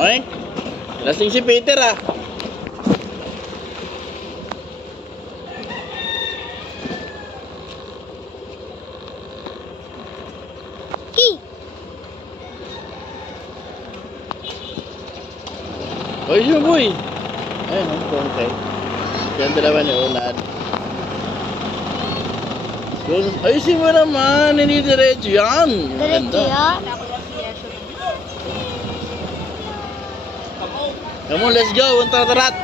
Okay? Lasing si Peter ah. Oy, siya boy. Ayun, okay. Yan dalawa ni Unad. Ayusin mo naman, hindi diretso yan. Diretso yan? Come on, let's go. Tarat.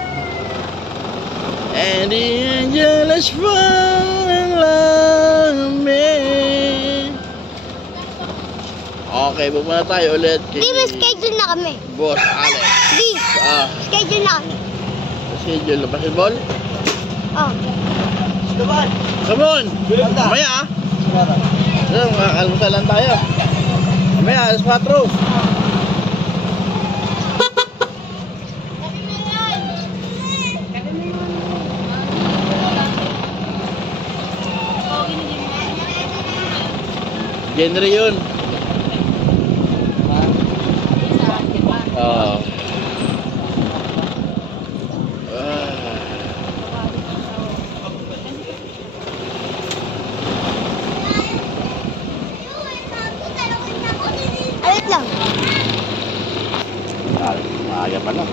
And the angel is falling on me. Okay, bumuna tayo ulit. Di, may schedule na kami. Boss Alex. Di, schedule na kami. Schedule na basketball? Oh. Come on! Mamaya ah! Almusal lang tayo. Mamaya, alas 4. Genre yun. Oo. Wait lang. Maaga pa lang.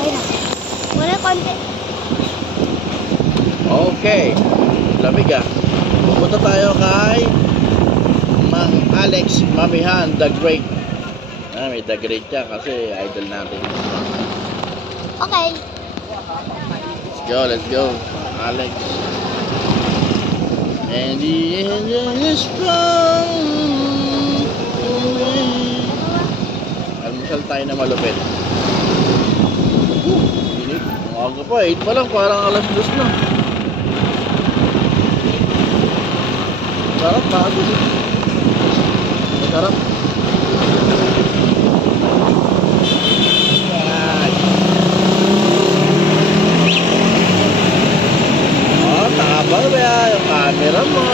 Wait lang. Muna konti. Okay. Lamig ah. Pupunta tayo kay Mang Alex Mamihan the Great. May the Great siya kasi idol natin. Okay. Let's go. Alex. And the angel is found. Almusal tayo na malupit. Init. Umaga pa. 8 pa lang. Parang alas 2 na. Sarap. Bago. Sarap. Tabang ba yung camera mo?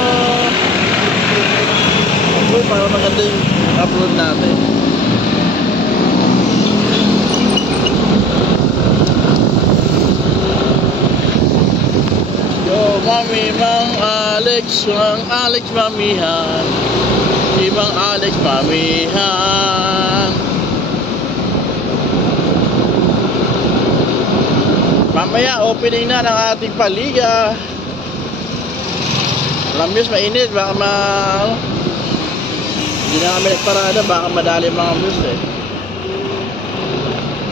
Okay, para maganda yung upload natin. Yo, mami, Mang Alex Mamihan. Si Mang Alex Mamihan. Mamaya, opening na ng ating paliga. Ramius, mainit, baka hindi na kami nagparada, baka madali mga bus eh.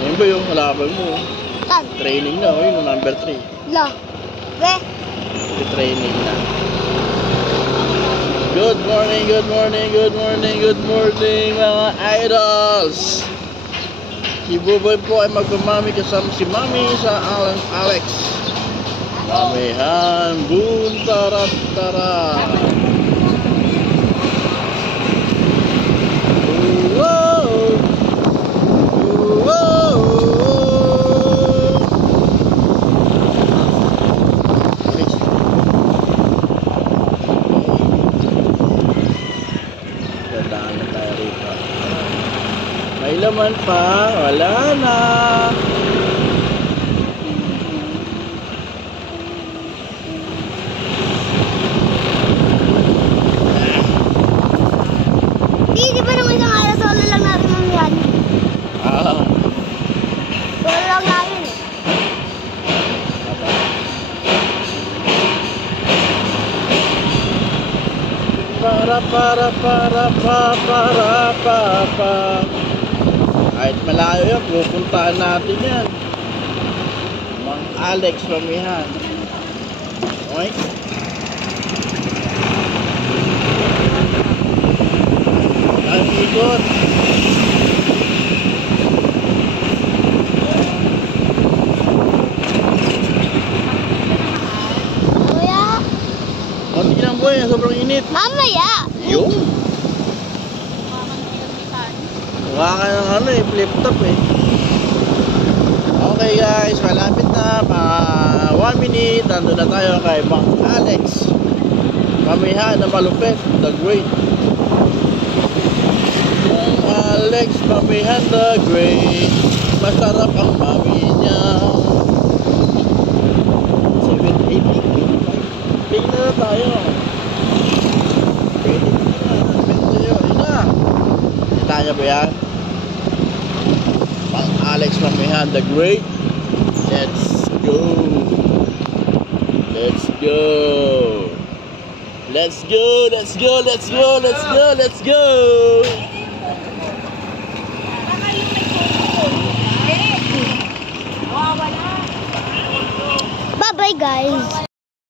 Ayun ba yung halaban mo? Saan? Training na, yun yung number 3. La. Be. Training na. Good morning, good morning, good morning, good morning mga idols. Si Buboy po ay magpamami kasama si Mami sa Alex Mamihan, boom, tarat-tara. Whoa, whoa. Dadaan na tayo rito. May laman pa, wala na. Di ba nung isang araw solo lang natin mamihan? Solo lang natin eh. Para. Kahit malayo yan, pupuntaan natin yan. Mang Alex Mamihan. Okay? Ang ikot. Kuya. Konti lang boy, sobrang init. Mamaya. Yung? Mukha ka ng ano eh, flip top eh. Okay guys, malapit na. 1 minute, nandun na tayo kay Mang Alex Mamihan na malupit, the great. Mang Alex Mamihan the great. Masarap ang mami niya. 7, 8, 8, 8 na tayo. Pwede tayo. Ina. Kita niya ba yan? Mang Alex Mamihan the great. Let's go. Let's go. Let's go. Let's go. Let's go. Let's go. Let's go. Bye-bye, guys.